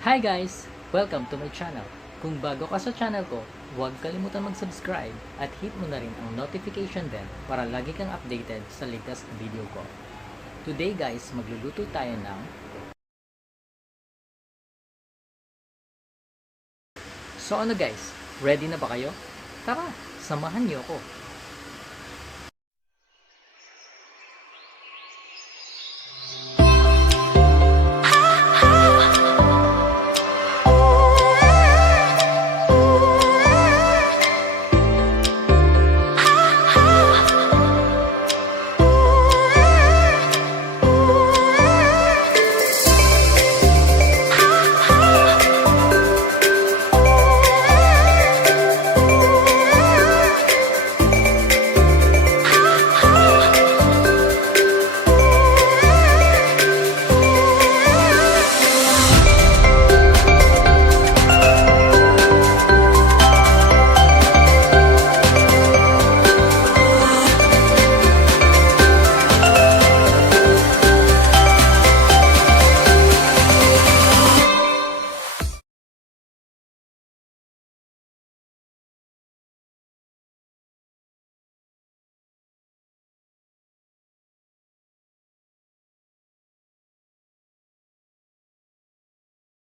Hi guys! Welcome to my channel. Kung bago ka sa channel ko, huwag kalimutan mag-subscribe at hit mo na rin ang notification bell para lagi kang updated sa latest video ko. Today guys, magluluto tayo ng... So ano guys, ready na ba kayo? Tara, samahan niyo ako.